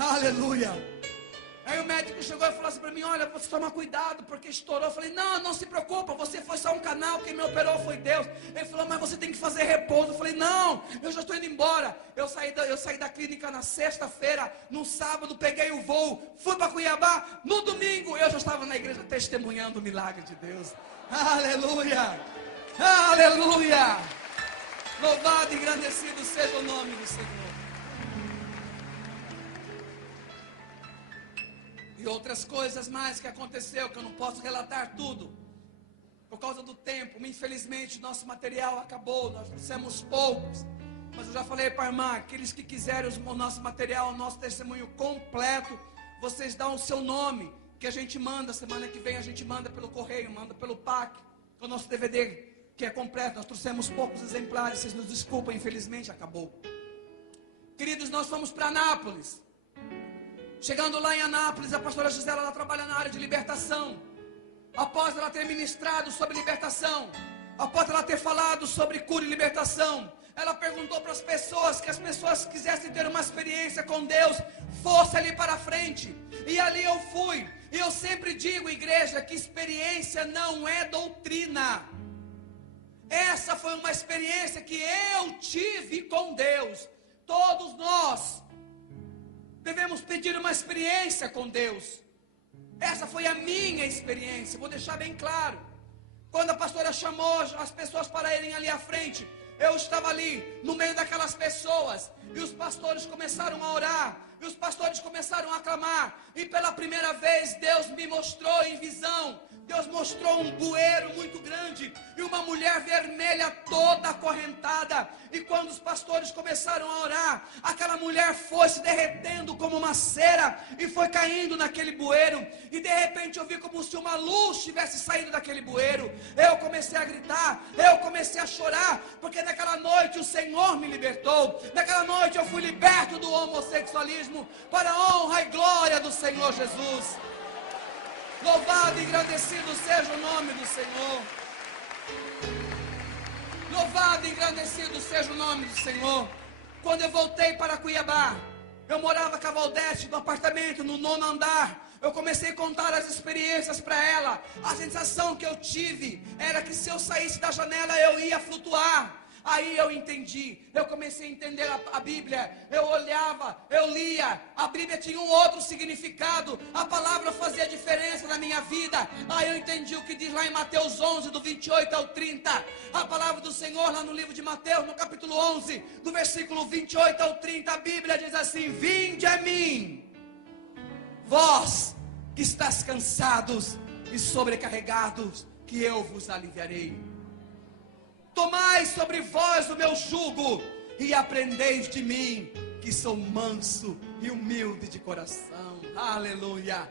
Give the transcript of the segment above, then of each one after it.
Aleluia. Aí o médico chegou e falou assim para mim: olha, você toma cuidado, porque estourou. Eu falei: não se preocupa, você foi só um canal, quem me operou foi Deus. Ele falou: mas você tem que fazer repouso. Eu falei: não, eu já estou indo embora. Eu saí da clínica na sexta-feira, no sábado peguei o voo, fui para Cuiabá. No domingo eu já estava na igreja testemunhando o milagre de Deus. Aleluia, aleluia. Louvado e engrandecido seja o nome do Senhor. E outras coisas mais que aconteceu, que eu não posso relatar tudo, por causa do tempo. Infelizmente nosso material acabou, nós trouxemos poucos. Mas eu já falei para a irmã, aqueles que quiserem o nosso material, o nosso testemunho completo, vocês dão o seu nome, que a gente manda, semana que vem a gente manda pelo correio, manda pelo PAC, o nosso DVD, que é completo. Nós trouxemos poucos exemplares, vocês nos desculpem, infelizmente acabou. Queridos, nós fomos para Anápolis. Chegando lá em Anápolis, a pastora Gisela, ela trabalha na área de libertação. Após ela ter ministrado sobre libertação, após ela ter falado sobre cura e libertação, ela perguntou para as pessoas, que as pessoas quisessem ter uma experiência com Deus, fosse ali para frente. E ali eu fui. E eu sempre digo, igreja, que experiência não é doutrina. Essa foi uma experiência que eu tive com Deus. Todos nós devemos pedir uma experiência com Deus. Essa foi a minha experiência, vou deixar bem claro. Quando a pastora chamou as pessoas para irem ali à frente, eu estava ali, no meio daquelas pessoas, e os pastores começaram a orar, e os pastores começaram a clamar, e pela primeira vez Deus me mostrou em visão, Deus mostrou um bueiro muito grande, e uma mulher vermelha toda acorrentada, e quando os pastores começaram a orar, aquela mulher foi se derretendo como uma cera, e foi caindo naquele bueiro, e de repente eu vi como se uma luz tivesse saído daquele bueiro. Eu comecei a gritar, eu comecei a chorar, porque naquela noite o Senhor me libertou, naquela noite eu fui liberto do homossexualismo, para a honra e glória do Senhor Jesus. Louvado e engrandecido seja o nome do Senhor. Louvado e engrandecido seja o nome do Senhor. Quando eu voltei para Cuiabá, eu morava com a Valdete no apartamento, no 9º andar. Eu comecei a contar as experiências para ela. A sensação que eu tive era que se eu saísse da janela eu ia flutuar. Aí eu entendi, eu comecei a entender a Bíblia, eu olhava, eu lia, a Bíblia tinha um outro significado, a palavra fazia diferença na minha vida. Aí eu entendi o que diz lá em Mateus 11, do 28 ao 30, a palavra do Senhor lá no livro de Mateus, no capítulo 11, do versículo 28 ao 30, a Bíblia diz assim: vinde a mim, vós que estáis cansados e sobrecarregados, que eu vos aliviarei. Tomai sobre vós o meu jugo e aprendeis de mim, que sou manso e humilde de coração. Aleluia.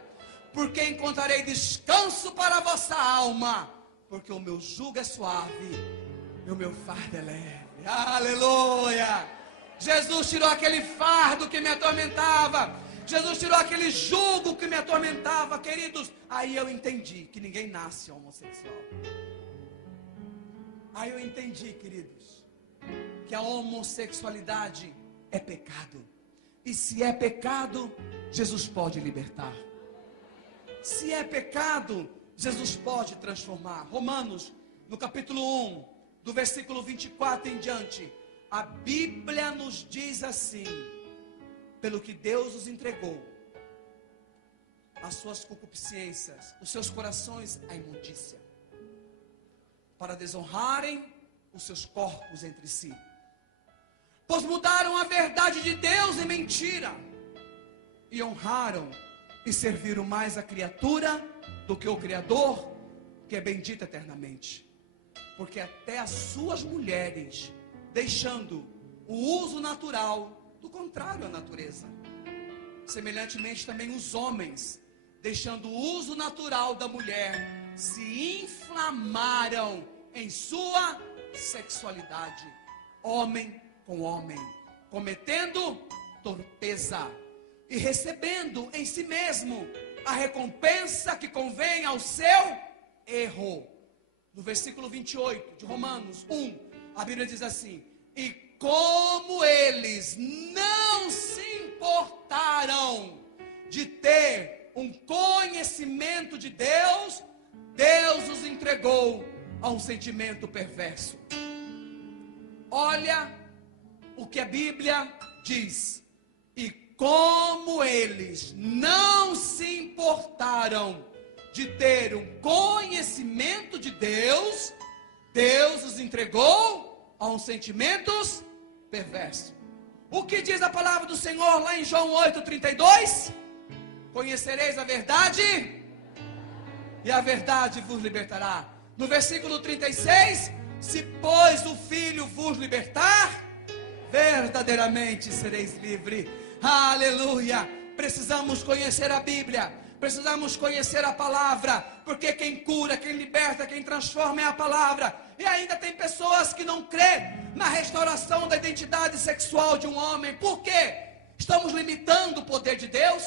Porque encontrarei descanso para a vossa alma, porque o meu jugo é suave e o meu fardo é leve. Aleluia. Jesus tirou aquele fardo que me atormentava, Jesus tirou aquele jugo que me atormentava. Queridos, aí eu entendi que ninguém nasce homossexual. Aí eu entendi, queridos, que a homossexualidade é pecado. E se é pecado, Jesus pode libertar. Se é pecado, Jesus pode transformar. Romanos, no capítulo 1, do versículo 24 em diante, a Bíblia nos diz assim: pelo que Deus os entregou, as suas concupiscências, os seus corações à imundícia, para desonrarem os seus corpos entre si. Pois mudaram a verdade de Deus em mentira, e honraram e serviram mais a criatura do que o Criador, que é bendito eternamente. Porque até as suas mulheres, deixando o uso natural, do contrário à natureza, semelhantemente também os homens, deixando o uso natural da mulher, se inflamaram em sua sexualidade, homem com homem, cometendo torpeza e recebendo em si mesmo a recompensa que convém ao seu erro. No versículo 28 de Romanos 1, a Bíblia diz assim: e como eles não se importaram mão de ter um conhecimento de Deus, Deus os entregou a um sentimento perverso. Olha o que a Bíblia diz. E como eles não se importaram de ter um conhecimento de Deus, Deus os entregou a uns sentimentos perversos. O que diz a palavra do Senhor lá em João 8,32? Conhecereis a verdade, e a verdade vos libertará. No versículo 36, se pois o Filho vos libertar, verdadeiramente sereis livres. Aleluia! Precisamos conhecer a Bíblia, precisamos conhecer a palavra, porque quem cura, quem liberta, quem transforma é a palavra. E ainda tem pessoas que não crêem na restauração da identidade sexual de um homem. Por quê? Estamos limitando o poder de Deus?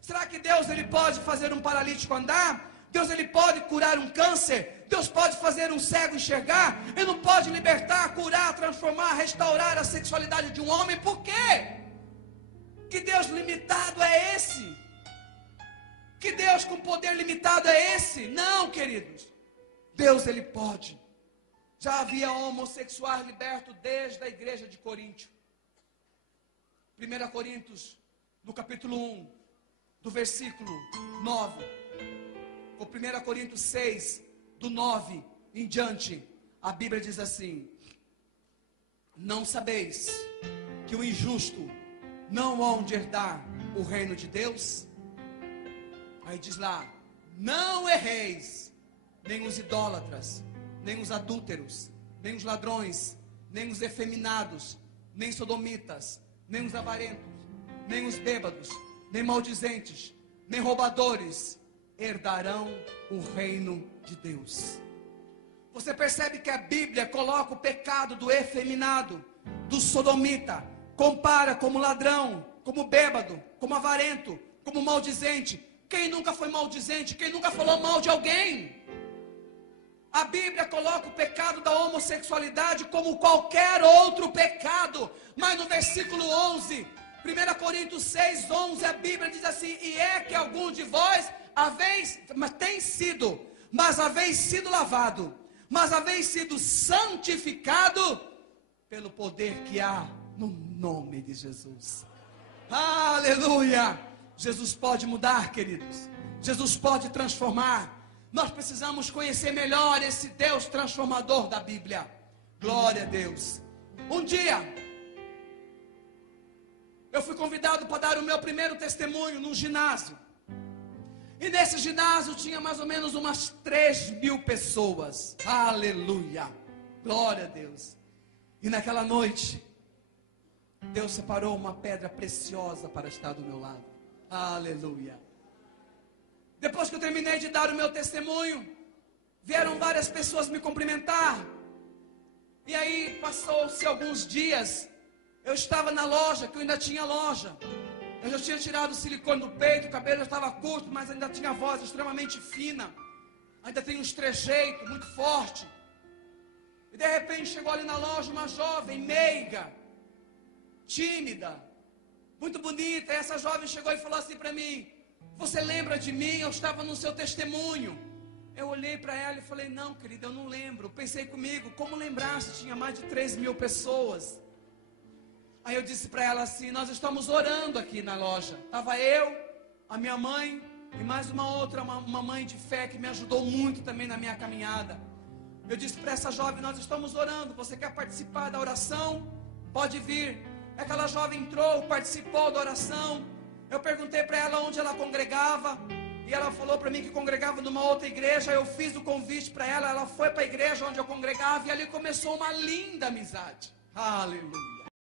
Será que Deus ele pode fazer um paralítico andar? Deus ele pode curar um câncer? Deus pode fazer um cego enxergar? Ele não pode libertar, curar, transformar, restaurar a sexualidade de um homem? Por quê? Que Deus limitado é esse? Que Deus com poder limitado é esse? Não, queridos. Deus ele pode. Já havia homossexuais libertos desde a igreja de Coríntio. 1 Coríntios, no capítulo 1, do versículo 9. Ou 1 Coríntios 6, do 9 em diante. A Bíblia diz assim: não sabeis que o injusto não hão de herdar o reino de Deus? Aí diz lá: não erreis, nem os idólatras, nem os adúlteros, nem os ladrões, nem os efeminados, nem sodomitas, nem os avarentos, nem os bêbados, nem maldizentes, nem roubadores herdarão o reino de Deus. Você percebe que a Bíblia coloca o pecado do efeminado, do sodomita, compara como ladrão, como bêbado, como avarento, como maldizente. Quem nunca foi maldizente? Quem nunca falou mal de alguém? A Bíblia coloca o pecado da homossexualidade como qualquer outro pecado. Mas no versículo 11, 1 Coríntios 6, 11, a Bíblia diz assim: e é que algum de vós haveis sido lavado, mas haveis sido santificado pelo poder que há no nome de Jesus. Aleluia! Jesus pode mudar, queridos. Jesus pode transformar. Nós precisamos conhecer melhor esse Deus transformador da Bíblia. Glória a Deus. Um dia, eu fui convidado para dar o meu primeiro testemunho num ginásio. E nesse ginásio tinha mais ou menos umas 3.000 pessoas. Aleluia. Glória a Deus. E naquela noite, Deus separou uma pedra preciosa para estar do meu lado. Aleluia. Depois que eu terminei de dar o meu testemunho, vieram várias pessoas me cumprimentar. E aí passou-se alguns dias, eu estava na loja, que eu ainda tinha loja. Eu já tinha tirado o silicone do peito, o cabelo já estava curto, mas ainda tinha a voz extremamente fina. Ainda tem uns trejeitos muito forte. E de repente chegou ali na loja uma jovem, meiga, tímida, muito bonita. E essa jovem chegou e falou assim para mim: você lembra de mim? Eu estava no seu testemunho. Eu olhei para ela e falei: não, querida, eu não lembro. Pensei comigo: como lembrar se tinha mais de 3.000 pessoas? Aí eu disse para ela assim: nós estamos orando aqui na loja. Estava eu, a minha mãe e mais uma outra, uma mãe de fé que me ajudou muito também na minha caminhada. Eu disse para essa jovem: nós estamos orando, você quer participar da oração? Pode vir. Aquela jovem entrou, participou da oração. Eu perguntei para ela onde ela congregava, e ela falou para mim que congregava numa outra igreja. Eu fiz o convite para ela, ela foi para a igreja onde eu congregava, e ali começou uma linda amizade. Aleluia.